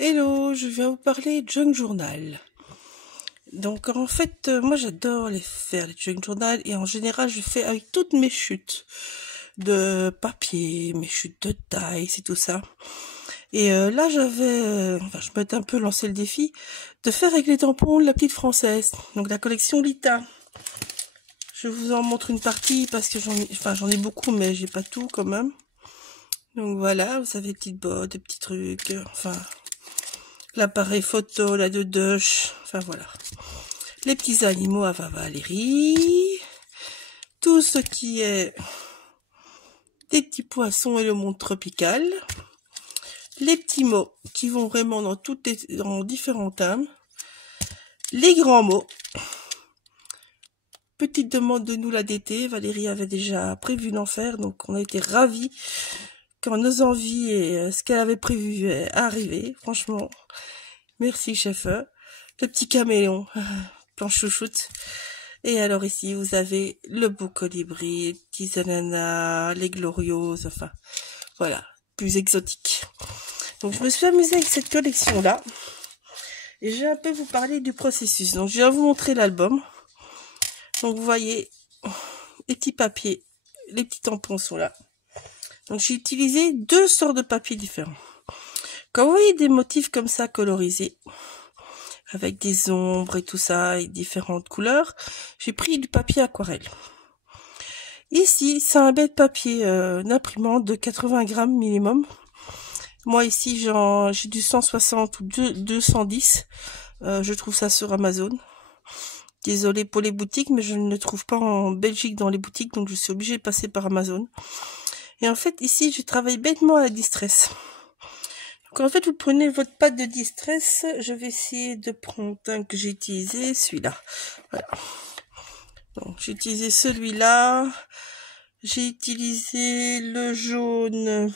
Hello, je viens vous parler junk journal. Donc en fait, moi j'adore faire les junk journal et en général je fais avec toutes mes chutes de papier, mes chutes de taille, c'est tout ça. Et là je m'étais un peu lancé le défi de faire avec les tampons de la petite française, donc la collection Lita. Je vous en montre une partie parce que j'en ai beaucoup mais j'ai pas tout quand même. Donc voilà, vous avez des petites bottes, des petits trucs, l'appareil photo, la dodoche, enfin voilà. Les petits animaux à Valérie, tout ce qui est des petits poissons et le monde tropical, les petits mots qui vont vraiment dans différents thèmes, les grands mots. Petite demande de nous là d'été, Valérie avait déjà prévu d'en faire, donc on a été ravis quand nos envies et ce qu'elle avait prévu est arrivé. Franchement, merci chef. Le petit caméléon, plan chouchoute. Et alors ici, vous avez le beau colibri, les petits ananas, les glorieuses, enfin, voilà, plus exotique. Donc je me suis amusée avec cette collection-là. Et je vais un peu vous parler du processus. Donc je vais vous montrer l'album. Donc vous voyez, les petits papiers, les petits tampons sont là. Donc j'ai utilisé deux sortes de papiers différents. Quand vous voyez des motifs comme ça colorisés, avec des ombres et tout ça, et différentes couleurs, j'ai pris du papier aquarelle. Ici, c'est un bête papier d'imprimante de 80 grammes minimum. Moi ici, j'ai du 160 ou 210. Je trouve ça sur Amazon. Désolée pour les boutiques, mais je ne le trouve pas en Belgique dans les boutiques, donc je suis obligée de passer par Amazon. Et en fait, ici, je travaille bêtement à la distress. Donc en fait, vous prenez votre pâte de distress. Je vais essayer de prendre un que j'ai utilisé, celui-là. Voilà. Donc j'ai utilisé celui-là. J'ai utilisé le jaune.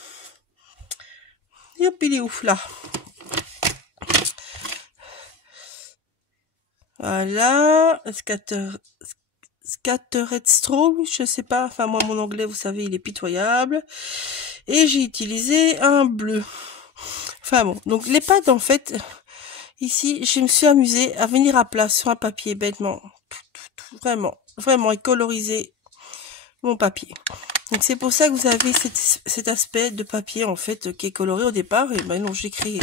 Hop, il est ouf là. Voilà. Scattered Straw, je sais pas. Enfin, moi, mon anglais, vous savez, il est pitoyable. Et j'ai utilisé un bleu. Enfin bon, donc les pâtes, en fait, ici, je me suis amusée à venir à plat sur un papier, bêtement. Vraiment, et coloriser mon papier. Donc c'est pour ça que vous avez cet aspect de papier, en fait, qui est coloré au départ. Et maintenant, j'ai créé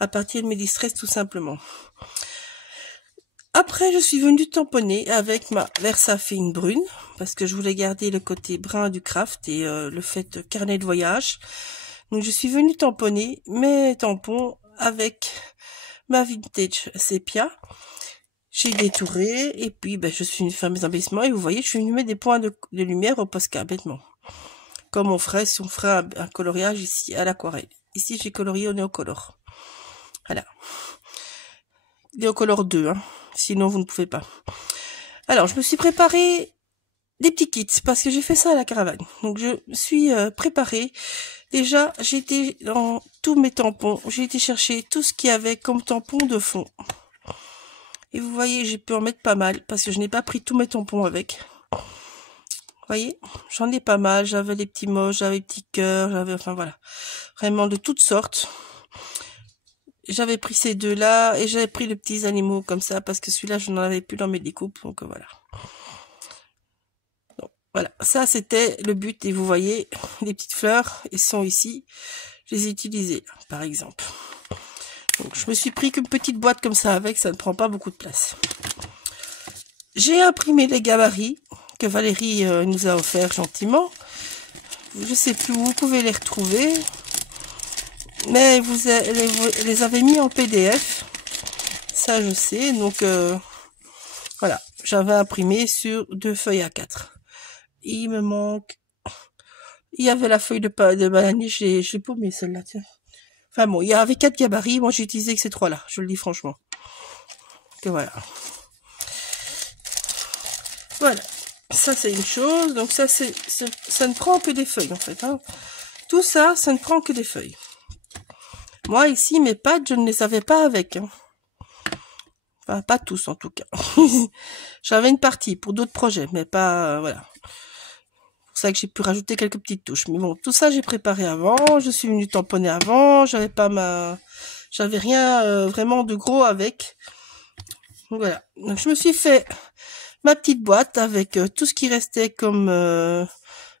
à partir de mes distress, tout simplement. Après, je suis venue tamponner avec ma Versafine brune, parce que je voulais garder le côté brun du craft et le fait carnet de voyage. Donc, je suis venue tamponner mes tampons avec ma vintage sépia. J'ai détouré, et puis je suis venue faire mes embellissements, et vous voyez, je suis venue mettre des points de lumière au Posca, bêtement. Comme on ferait si on ferait un coloriage ici à l'aquarelle. Ici, j'ai colorié au néocolor. Voilà. Néocolor 2, hein. Sinon vous ne pouvez pas. Alors, je me suis préparé des petits kits, parce que j'ai fait ça à la caravane. Donc, je suis préparée. Déjà, j'ai été dans tous mes tampons. J'ai été chercher tout ce qu'il y avait comme tampon de fond. Et vous voyez, j'ai pu en mettre pas mal, parce que je n'ai pas pris tous mes tampons avec. Vous voyez, j'en ai pas mal. J'avais les petits moches, j'avais les petits cœurs, enfin voilà. Vraiment de toutes sortes. J'avais pris ces deux-là, et j'avais pris les petits animaux comme ça, parce que celui-là, je n'en avais plus dans mes découpes, donc voilà. Donc, voilà, ça c'était le but, et vous voyez, les petites fleurs, elles sont ici, je les ai utilisées, par exemple. Donc, je me suis pris qu'une petite boîte comme ça avec, ça ne prend pas beaucoup de place. J'ai imprimé les gabarits que Valérie nous a offert gentiment. Je sais plus où vous pouvez les retrouver, mais vous les avez mis en PDF. Ça, je sais. Donc, voilà. J'avais imprimé sur 2 feuilles A4. Il me manque... Il y avait la feuille de bananier. Je l'ai paumé, celle-là, tiens. Enfin bon, il y avait 4 gabarits. Moi, j'ai utilisé que ces 3-là. Je le dis franchement. Que voilà. Voilà. Ça, c'est une chose. Donc, ça ne prend que des feuilles, en fait. Hein. Tout ça, ça ne prend que des feuilles. Moi, ici, mes pattes, je ne les avais pas avec. Hein. Enfin, pas tous, en tout cas. J'avais une partie pour d'autres projets, mais pas... voilà. C'est pour ça que j'ai pu rajouter quelques petites touches. Mais bon, tout ça, j'ai préparé avant. Je suis venue tamponner avant. J'avais pas J'avais rien vraiment de gros avec. Donc voilà. Donc je me suis fait ma petite boîte avec tout ce qui restait comme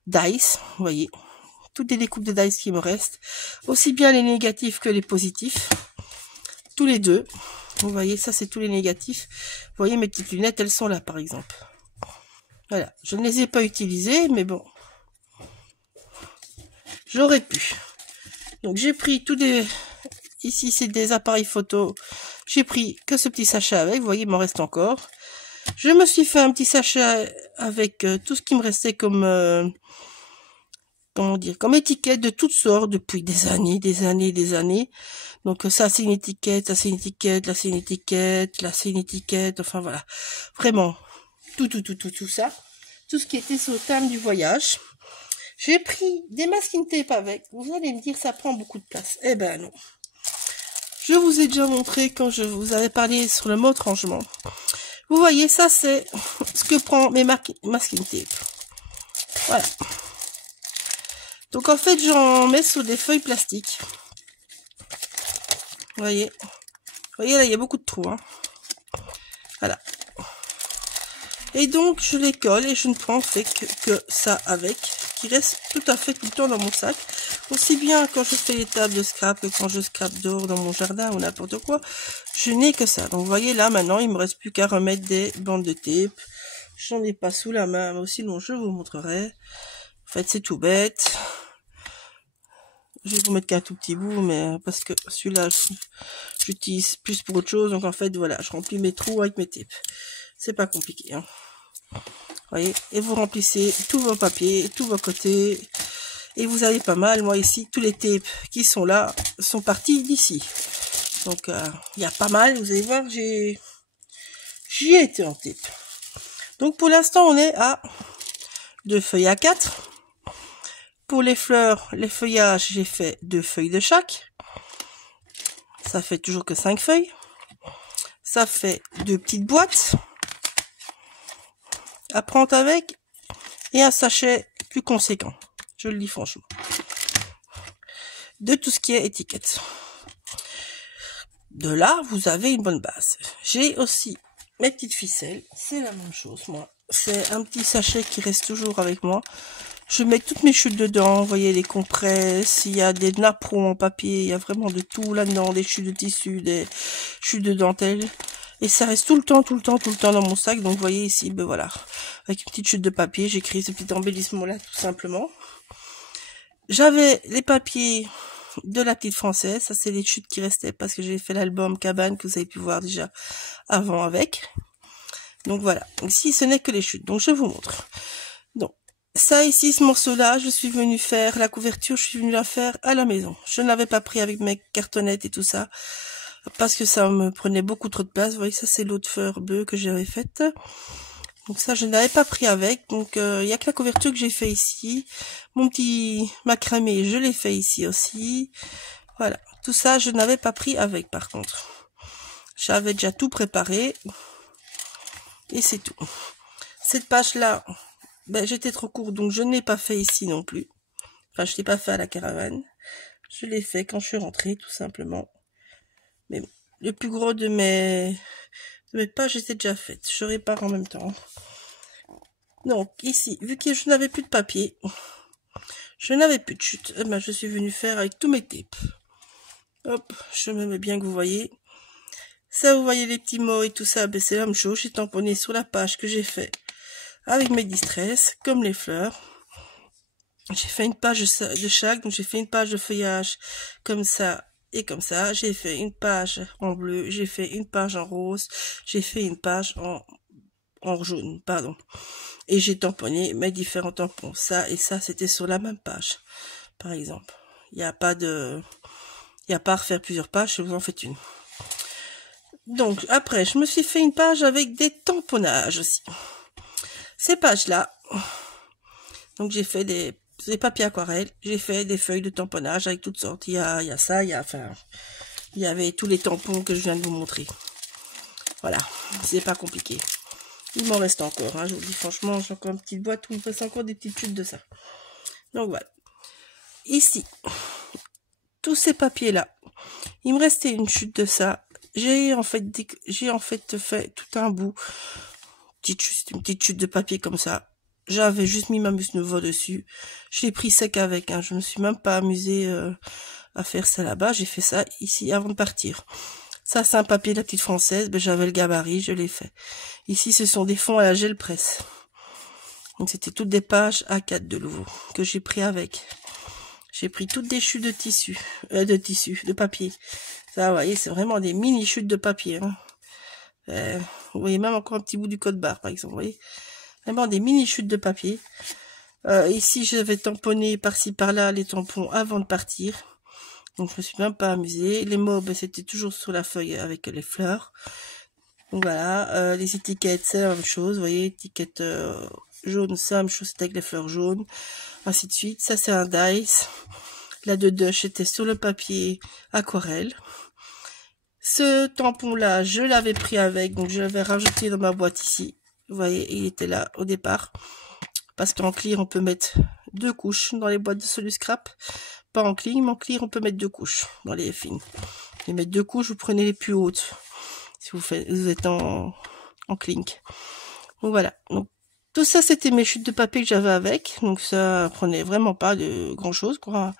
dice, vous voyez. Toutes les découpes de dice qui me restent. Aussi bien les négatifs que les positifs. Tous les deux. Vous voyez, ça c'est tous les négatifs. Vous voyez mes petites lunettes, elles sont là par exemple. Voilà, je ne les ai pas utilisées, mais bon. J'aurais pu. Donc j'ai pris tous des... Ici c'est des appareils photo. J'ai pris que ce petit sachet avec, vous voyez, il m'en reste encore. Je me suis fait un petit sachet avec tout ce qui me restait comme... comment dire, comme étiquette de toutes sortes depuis des années. Donc ça c'est une étiquette, ça c'est une étiquette, là c'est une étiquette, là c'est une étiquette, enfin voilà. Vraiment, tout ça. Tout ce qui était sur le thème du voyage. J'ai pris des masking tape avec. Vous allez me dire ça prend beaucoup de place. Eh ben non. Je vous ai déjà montré quand je vous avais parlé sur le mode rangement. Vous voyez, ça c'est ce que prend mes masking tape. Voilà. Donc en fait, j'en mets sur des feuilles plastiques. Vous voyez là, il y a beaucoup de trous. Hein. Voilà. Et donc, je les colle et je ne prends en fait que ça avec, qui reste tout à fait tout le temps dans mon sac. Aussi bien quand je fais les tables de scrap que quand je scrape dehors dans mon jardin ou n'importe quoi, je n'ai que ça. Donc, vous voyez là, maintenant, il me reste plus qu'à remettre des bandes de tape. J'en ai pas sous la main, mais sinon je vous montrerai. En fait, c'est tout bête. Je vais vous mettre qu'un tout petit bout, mais parce que celui-là, j'utilise plus pour autre chose. Donc en fait, voilà, je remplis mes trous avec mes tapes. C'est pas compliqué. Hein. Voyez, et vous remplissez tous vos papiers, tous vos côtés. Et vous avez pas mal. Moi ici, tous les tapes qui sont là sont partis d'ici. Donc il y a pas mal. Vous allez voir, j'y ai été en tape. Donc pour l'instant, on est à 2 feuilles à 4. Pour les fleurs, les feuillages, j'ai fait 2 feuilles de chaque. Ça fait toujours que 5 feuilles. Ça fait 2 petites boîtes à prendre avec et un sachet plus conséquent. Je le dis franchement. De tout ce qui est étiquette. De là, vous avez une bonne base. J'ai aussi mes petites ficelles. C'est la même chose, moi. C'est un petit sachet qui reste toujours avec moi. Je mets toutes mes chutes dedans, vous voyez, les compresses, il y a des napperons en papier, il y a vraiment de tout là-dedans, des chutes de tissu, des chutes de dentelle. Et ça reste tout le temps dans mon sac. Donc vous voyez ici, ben voilà, avec une petite chute de papier, j'ai créé ce petit embellissement-là tout simplement. J'avais les papiers de la petite française, ça c'est les chutes qui restaient parce que j'ai fait l'album Cabane que vous avez pu voir déjà avant avec. Donc voilà, ici ce n'est que les chutes, donc je vous montre. Donc ça ici, ce morceau-là, je suis venue faire la couverture, je suis venue la faire à la maison. Je ne l'avais pas pris avec mes cartonnettes et tout ça, parce que ça me prenait beaucoup trop de place. Vous voyez, ça c'est l'autre fleur bleue que j'avais faite. Donc ça, je ne l'avais pas pris avec. Donc il n'y a que la couverture que j'ai fait ici. Mon petit macramé, je l'ai fait ici aussi. Voilà, tout ça, je n'avais pas pris avec par contre. J'avais déjà tout préparé. Et c'est tout. Cette page-là... Ben, j'étais trop court, donc je n'ai pas fait ici non plus. Enfin, je ne l'ai pas fait à la caravane. Je l'ai fait quand je suis rentrée, tout simplement. Mais bon, le plus gros de mes pages était déjà fait. Je répare en même temps. Donc, ici, vu que je n'avais plus de papier, je n'avais plus de chute, eh ben, je suis venue faire avec tous mes tapes. Hop, je me mets bien que vous voyez. Ça, vous voyez les petits mots et tout ça, ben, c'est la même chose. J'ai tamponné sur la page que j'ai fait avec mes distress, comme les fleurs. J'ai fait une page de chaque, donc j'ai fait une page de feuillage comme ça et comme ça. J'ai fait une page en bleu, j'ai fait une page en rose, j'ai fait une page en jaune, pardon. Et j'ai tamponné mes différents tampons. Ça et ça, c'était sur la même page, par exemple. Il n'y a pas à refaire plusieurs pages, je vous en fais une. Donc, après, je me suis fait une page avec des tamponnages aussi. Ces pages-là, donc j'ai fait des papiers aquarelles, j'ai fait des feuilles de tamponnage avec toutes sortes. Il y a ça, il y avait tous les tampons que je viens de vous montrer. Voilà, c'est pas compliqué. Il m'en reste encore, hein, je vous dis franchement, j'ai encore une petite boîte où il me reste encore des petites chutes de ça. Donc voilà. Ici, tous ces papiers-là, Il me restait une chute de ça. J'ai en fait fait tout un bout. Une petite chute de papier comme ça. J'avais juste mis ma mousse nouveau dessus. Je l'ai pris sec avec, hein. Je me suis même pas amusée à faire ça là-bas. J'ai fait ça ici avant de partir. Ça, c'est un papier de la petite française. Ben, j'avais le gabarit, je l'ai fait. Ici, ce sont des fonds à la gel presse. Donc, c'était toutes des pages A4 de nouveau que j'ai pris avec. J'ai pris toutes des chutes de de papier. Ça, vous voyez, c'est vraiment des mini chutes de papier. Hein. Vous voyez même encore un petit bout du code barre, par exemple. Vous voyez, vraiment des mini chutes de papier. Ici, j'avais tamponné par-ci par-là les tampons avant de partir. Donc, je me suis même pas amusée. Les mots, ben, c'était toujours sur la feuille avec les fleurs. Donc, voilà. Les étiquettes, c'est la même chose. Vous voyez, étiquette jaune, c'est la même chose, c'était avec les fleurs jaunes. Ainsi de suite. Ça, c'est un dice. La de Dush était sur le papier aquarelle. Ce tampon-là, je l'avais pris avec. Donc, je l'avais rajouté dans ma boîte ici. Vous voyez, il était là au départ. Parce qu'en clear, on peut mettre 2 couches dans les boîtes de Solu Scrap. Pas en clear, mais en clear, on peut mettre 2 couches dans les fines. Et mettre 2 couches, vous prenez les plus hautes. Si vous êtes en clink. Donc voilà. Donc, tout ça, c'était mes chutes de papier que j'avais avec. Donc ça prenait vraiment pas de grand chose, quoi.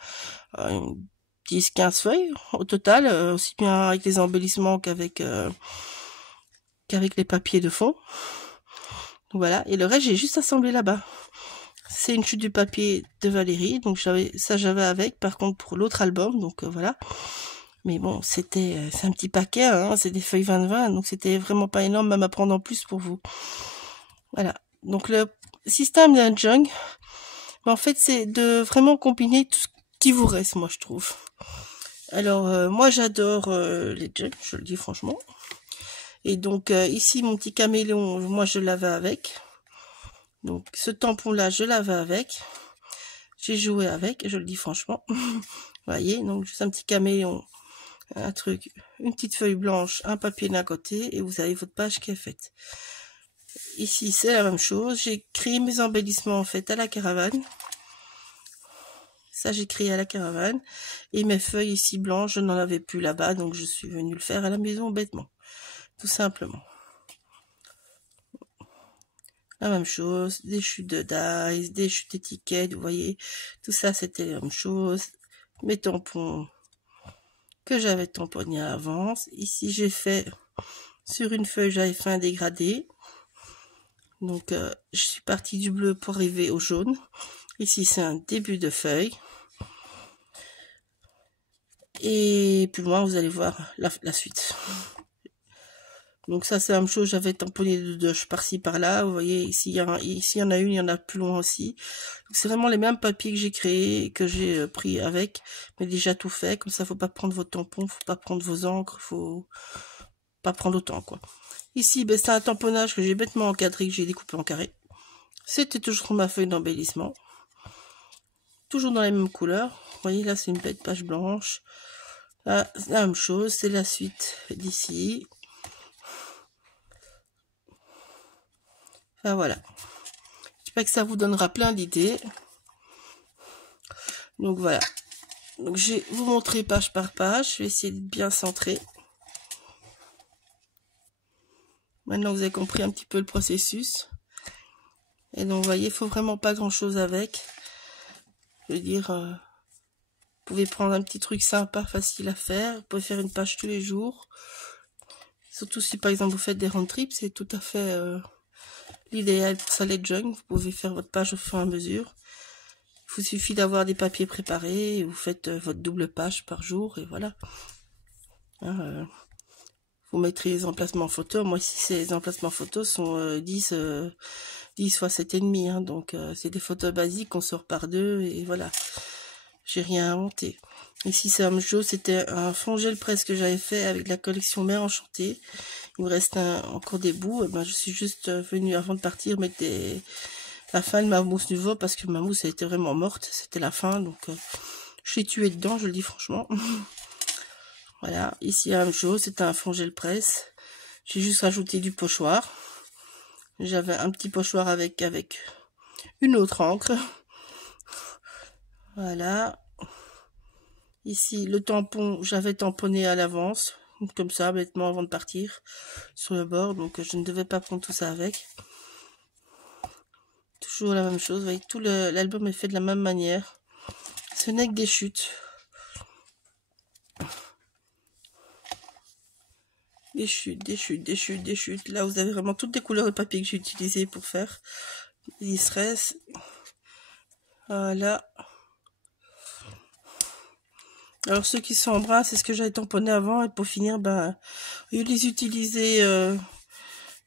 10-15 feuilles au total, aussi bien avec les embellissements qu'avec les papiers de fond. Donc voilà. Et le reste, j'ai juste assemblé là-bas. C'est une chute du papier de Valérie, donc j'avais avec. Par contre, pour l'autre album, donc voilà. Mais bon, c'est un petit paquet, hein, c'est des feuilles 20-20, donc c'était vraiment pas énorme, même à prendre en plus pour vous. Voilà. Donc le système d'un junk, en fait, c'est de vraiment combiner tout ce qui vous reste, moi je trouve. Alors, moi j'adore les junks, je le dis franchement. Et donc ici, mon petit caméléon, moi je l'avais avec. Donc ce tampon-là, je l'avais avec. J'ai joué avec, je le dis franchement. Vous voyez, donc juste un petit caméléon, un truc, une petite feuille blanche, un papier d'un côté, et vous avez votre page qui est faite. Ici, c'est la même chose. J'ai créé mes embellissements en fait à la caravane. Ça, j'ai créé à la caravane. Et mes feuilles ici blanches, je n'en avais plus là-bas, donc je suis venue le faire à la maison bêtement. Tout simplement. La même chose, des chutes de dice, des chutes d'étiquettes, vous voyez. Tout ça, c'était la même chose. Mes tampons que j'avais tamponnés à l'avance. Ici, j'ai fait, sur une feuille, j'avais fait un dégradé. Donc, je suis partie du bleu pour arriver au jaune. Ici, c'est un début de feuille. Et plus loin, vous allez voir la suite. Donc ça, c'est la même chose. J'avais tamponné de Dush par-ci, par-là. Vous voyez, ici, il y en a une, il y en a plus loin aussi. C'est vraiment les mêmes papiers que j'ai créés, que j'ai pris avec, mais déjà tout fait. Comme ça, faut pas prendre vos tampons, faut pas prendre vos encres, faut pas prendre autant, quoi. Ici, ben, c'est un tamponnage que j'ai bêtement encadré, que j'ai découpé en carré. C'était toujours sur ma feuille d'embellissement. Toujours dans les mêmes couleurs. Vous voyez, là, c'est une belle page blanche. Là, c'est la même chose, c'est la suite d'ici. Enfin, voilà. J'espère que ça vous donnera plein d'idées. Donc, voilà. Donc, je vais vous montrer page par page. Je vais essayer de bien centrer. Maintenant, vous avez compris un petit peu le processus. Et donc, vous voyez, il faut vraiment pas grand-chose avec. Je veux dire, vous pouvez prendre un petit truc sympa, facile à faire. Vous pouvez faire une page tous les jours. Surtout si, par exemple, vous faites des round trips, c'est tout à fait l'idéal pour ça, les junk. Vous pouvez faire votre page au fur et à mesure. Il vous suffit d'avoir des papiers préparés. Et vous faites votre double page par jour, et voilà. Hein, vous mettrez les emplacements photos. Moi, ici, ces emplacements photos sont 10 fois 7,5. Hein, donc, c'est des photos basiques qu'on sort par deux. Et voilà. J'ai rien inventé. Ici, c'est la même chose. C'était un fond gel presse que j'avais fait avec la collection Mère Enchantée. Il me reste encore des bouts. Et ben, je suis juste venue, avant de partir, mettre la fin de ma mousse nouveau. Parce que ma mousse, elle était vraiment morte. C'était la fin. Donc, je suis tuée dedans, je le dis franchement. Voilà, ici la même chose, c'était un fond gel presse. J'ai juste rajouté du pochoir. J'avais un petit pochoir avec une autre encre. Voilà. Ici, le tampon, j'avais tamponné à l'avance, comme ça, bêtement, avant de partir, sur le bord. Donc, je ne devais pas prendre tout ça avec. Toujours la même chose. Vous voyez, tout l'album est fait de la même manière. Ce n'est que des chutes. Des chutes, des chutes, des chutes, des chutes. Là, vous avez vraiment toutes les couleurs de papier que j'ai utilisées pour faire les stress. Voilà. Alors, ceux qui sont en brun, c'est ce que j'avais tamponné avant. Et pour finir, ben, au lieu de les utiliser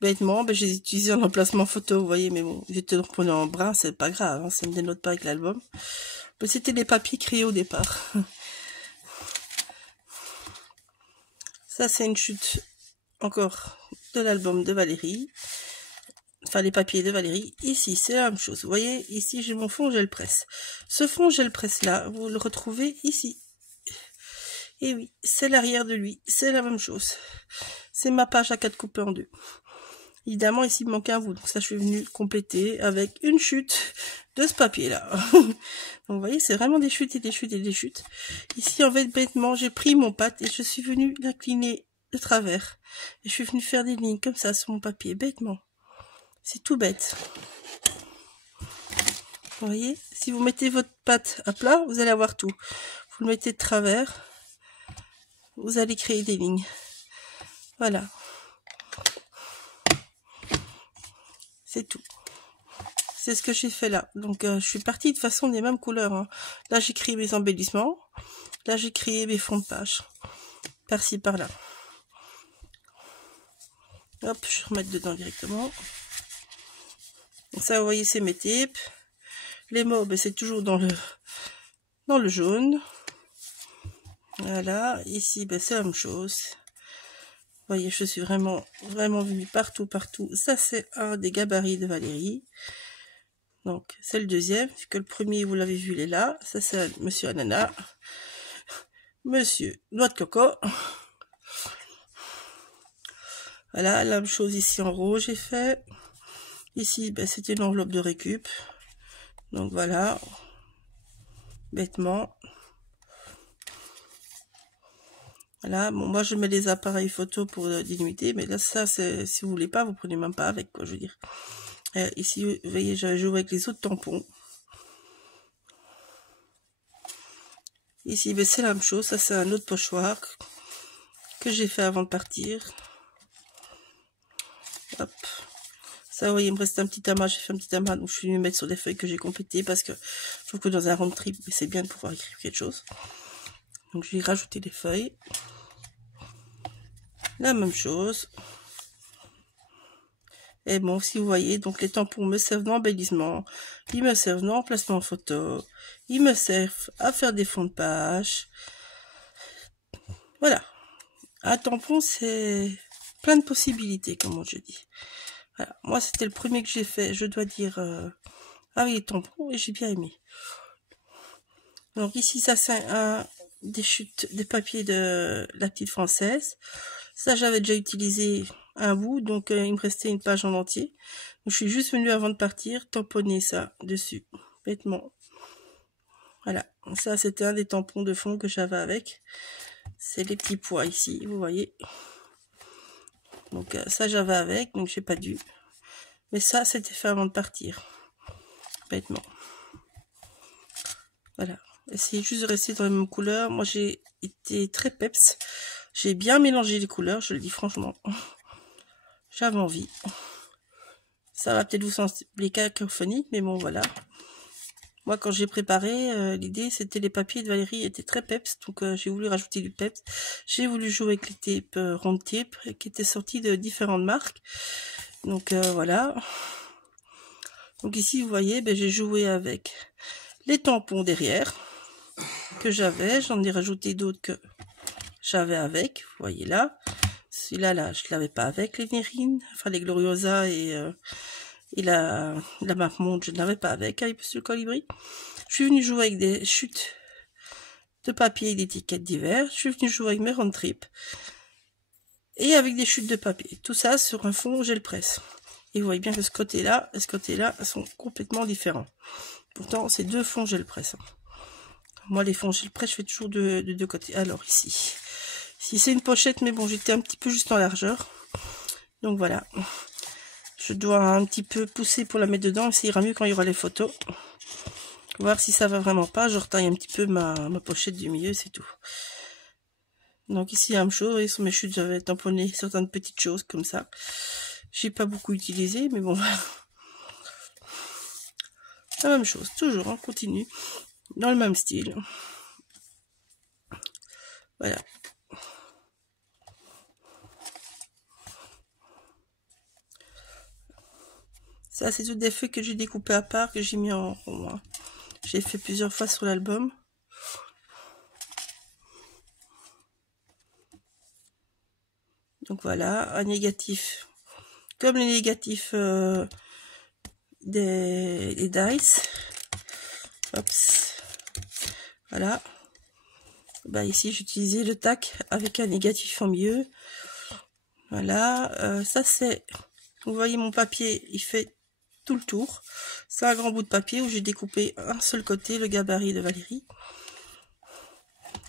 bêtement, ben, je les utilisais en emplacement photo, vous voyez. Mais bon, j'étais tamponné en brun, c'est pas grave. Hein, ça ne dénote pas avec l'album. Ben, c'était les papiers créés au départ. Ça, c'est une chute encore de l'album de Valérie. Enfin, les papiers de Valérie. Ici, c'est la même chose. Vous voyez, ici, j'ai mon fond gel presse. Ce fond gel presse là, vous le retrouvez ici. Et oui, c'est l'arrière de lui. C'est la même chose. C'est ma page A4 coupée en deux. Évidemment, ici, il me manquait un bout. Donc ça, je suis venue compléter avec une chute de ce papier-là. Donc, vous voyez, c'est vraiment des chutes et des chutes et des chutes. Ici, en fait, bêtement, j'ai pris mon pâte et je suis venue l'incliner de travers. Et je suis venue faire des lignes comme ça sur mon papier, bêtement. C'est tout bête. Vous voyez, si vous mettez votre pâte à plat, vous allez avoir tout. Vous le mettez de travers, vous allez créer des lignes. Voilà. C'est tout. C'est ce que j'ai fait là. Donc, je suis partie de façon des mêmes couleurs. Hein. Là, j'ai créé mes embellissements. Là, j'ai créé mes fonds de page. Par-ci, par-là. Hop, je vais remettre dedans directement. Donc ça, vous voyez, c'est mes types. Les mots, ben, c'est toujours dans le jaune. Voilà. Ici, ben, c'est la même chose. Vous voyez, je suis vraiment venue partout. Ça, c'est un des gabarits de Valérie. Donc, c'est le deuxième. Que le premier, vous l'avez vu, il est là. Ça, c'est Monsieur Ananas. Monsieur Noix de Coco. Voilà, la même chose ici en rouge, j'ai fait. Ici, ben, c'était une enveloppe de récup. Donc, voilà. Bêtement. Voilà, bon, moi, je mets les appareils photo pour délimiter. Mais là, ça, c'est, si vous voulez pas, vous prenez même pas avec, quoi, je veux dire. Ici, vous voyez, j'avais joué avec les autres tampons. Ici, ben, c'est la même chose. Ça, c'est un autre pochoir que j'ai fait avant de partir. Hop. Ça, vous voyez, il me reste un petit amas. J'ai fait un petit amas. Donc, je suis venue mettre sur des feuilles que j'ai complétées parce que je trouve que dans un round trip, c'est bien de pouvoir écrire quelque chose. Donc, je vais rajouter des feuilles. La même chose. Et bon, si vous voyez, donc les tampons me servent d'embellissement, ils me servent d'emplacement photo, ils me servent à faire des fonds de page. Voilà. Un tampon, c'est plein de possibilités, comme je dis. Voilà. Moi, c'était le premier que j'ai fait, je dois dire, avec les tampons, et j'ai bien aimé. Donc ici, ça c'est des chutes de papier de la petite française. Ça, j'avais déjà utilisé un bout, donc il me restait une page en entier. Donc, je suis juste venue avant de partir tamponner ça dessus, bêtement. Voilà, ça c'était un des tampons de fond que j'avais avec. C'est les petits pois ici, vous voyez. Donc ça j'avais avec, donc j'ai pas dû. Mais ça c'était fait avant de partir, bêtement. Voilà, essayez juste de rester dans les mêmes couleurs. Moi j'ai été très peps. J'ai bien mélangé les couleurs, je le dis franchement. J'avais envie. Ça va peut-être vous sembler cacophonique, mais bon, voilà. Moi, quand j'ai préparé, l'idée, c'était les papiers de Valérie étaient très peps, donc j'ai voulu rajouter du peps. J'ai voulu jouer avec les tapes round tape qui étaient sortis de différentes marques. Donc, voilà. Donc ici, vous voyez, ben, j'ai joué avec les tampons derrière que j'avais. J'en ai rajouté d'autres que j'avais avec, vous voyez là. Celui-là, là, je l'avais pas avec les Nérines, enfin les Gloriosa et la Marmonde, je ne l'avais pas avec le colibri. Je suis venue jouer avec des chutes de papier et d'étiquettes divers. Je suis venue jouer avec mes round trip et avec des chutes de papier. Tout ça sur un fond gel presse. Et vous voyez bien que ce côté-là et ce côté-là sont complètement différents. Pourtant, c'est deux fonds gel presse. Moi, les fonds, je fais toujours de deux côtés. Alors, ici c'est une pochette, mais bon, j'étais un petit peu juste en largeur. Donc, voilà. Je dois un petit peu pousser pour la mettre dedans. Ça ira mieux quand il y aura les photos. Voir si ça va vraiment pas. Je retaille un petit peu ma pochette du milieu, c'est tout. Donc, ici, la même chose. Et sur mes chutes, j'avais tamponné certaines petites choses comme ça. J'ai pas beaucoup utilisé, mais bon. La même chose, toujours, on continue. Dans le même style. Voilà. Ça, c'est tout des feuilles que j'ai découpées à part, que j'ai mis en rond. J'ai fait plusieurs fois sur l'album. Donc voilà, un négatif. Comme les négatifs des dice. Hop. Voilà. Bah ici, j'ai utilisé le tac avec un négatif en milieu. Voilà. Ça, c'est... Vous voyez, mon papier, il fait tout le tour. C'est un grand bout de papier où j'ai découpé un seul côté, le gabarit de Valérie.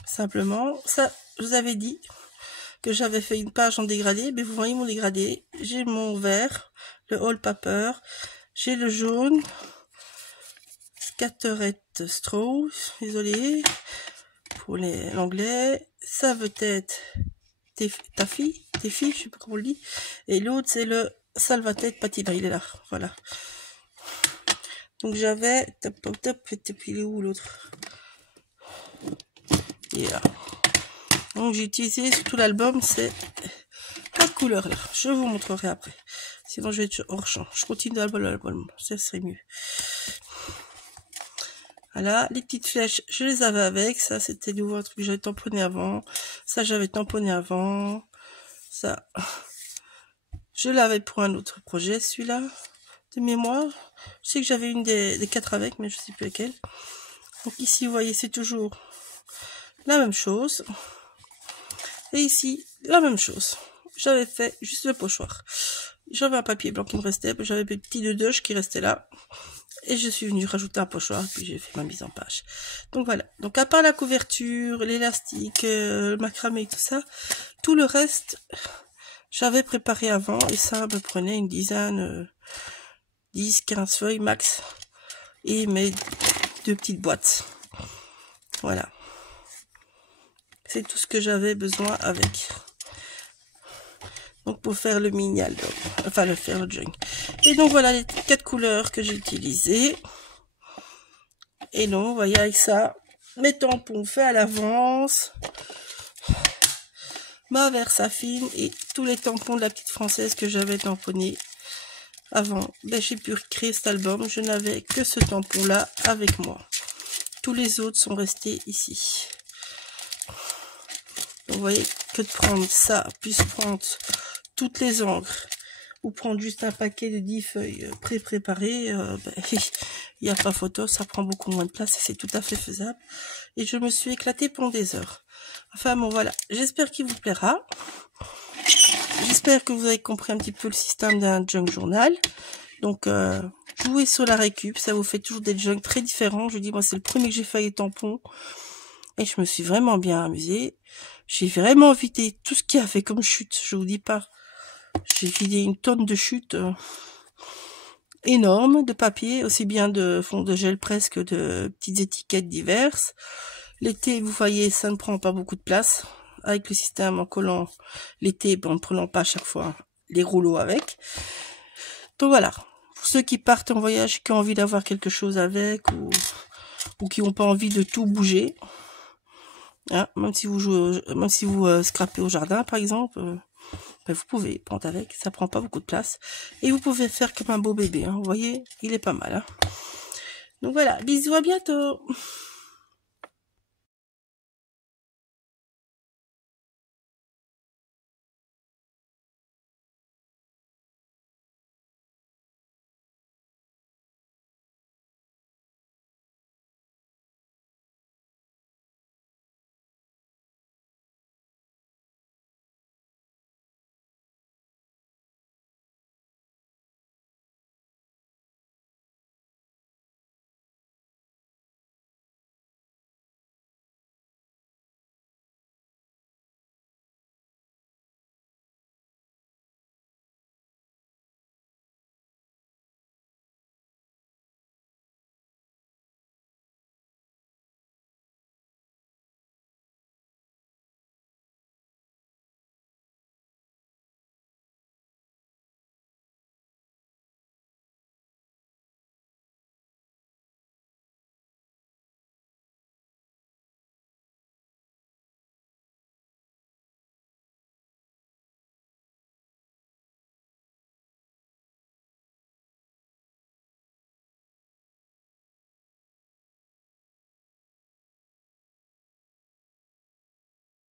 Simplement, ça, je vous avais dit que j'avais fait une page en dégradé, mais vous voyez mon dégradé. J'ai mon vert, le All Paper, j'ai le jaune, Scatterette Straw, désolé pour l'anglais. Ça veut être Taffy, je sais pas comment on le dit. Et l'autre, c'est le Salvatête Patina, il est là, voilà. Donc j'avais, il est où l'autre? Il est là. Donc j'ai utilisé sur tout l'album, c'est 4 couleurs là. Je vous montrerai après. Sinon je vais être hors champ. Je continue l'album, ça serait mieux. Voilà, les petites flèches, je les avais avec. Ça, c'était nouveau un truc que j'avais tamponné avant. Ça, j'avais tamponné avant. Ça, je l'avais pour un autre projet, celui-là, de mémoire. Je sais que j'avais une des 4 avec, mais je sais plus laquelle. Donc ici, vous voyez, c'est toujours la même chose. Et ici, la même chose. J'avais fait juste le pochoir. J'avais un papier blanc qui me restait, puis j'avais des petits de doge qui restaient là. Et je suis venue rajouter un pochoir, puis j'ai fait ma mise en page. Donc voilà. Donc à part la couverture, l'élastique, le macramé et tout ça, tout le reste, j'avais préparé avant. Et ça me prenait une dizaine, 10, 15 feuilles max. Et mes 2 petites boîtes. Voilà. C'est tout ce que j'avais besoin avec. Donc pour faire le mini album, enfin le junk. Et donc voilà les 4 couleurs que j'ai utilisées. Et donc vous voyez avec ça, mes tampons faits à l'avance, ma Versafine et tous les tampons de la petite française que j'avais tamponné avant. Ben, j'ai pu recréer cet album, je n'avais que ce tampon là avec moi. Tous les autres sont restés ici. Donc, vous voyez que de prendre ça, puis prendre toutes les encres, ou prendre juste un paquet de 10 feuilles préparées, ben, il n'y a pas photo, ça prend beaucoup moins de place et c'est tout à fait faisable. Et je me suis éclatée pendant des heures. Enfin bon voilà, j'espère qu'il vous plaira. J'espère que vous avez compris un petit peu le système d'un junk journal. Donc jouez sur la récup, ça vous fait toujours des junks très différents. Je vous dis, moi c'est le premier que j'ai fait les tampons. Et je me suis vraiment bien amusée. J'ai vraiment vidé tout ce qu'il y avait comme chute, je vous dis pas. J'ai vidé une tonne de chutes énormes de papier, aussi bien de fond de gel presse que de petites étiquettes diverses. L'été, vous voyez, ça ne prend pas beaucoup de place. Avec le système en collant l'été, en ne prenant pas à chaque fois les rouleaux avec. Donc voilà, pour ceux qui partent en voyage et qui ont envie d'avoir quelque chose avec, ou qui n'ont pas envie de tout bouger, hein, même si vous scrapez au jardin par exemple, ben vous pouvez prendre avec, ça prend pas beaucoup de place. Et vous pouvez faire comme un beau bébé, hein, vous voyez, il est pas mal. Hein. Donc voilà, bisous, à bientôt.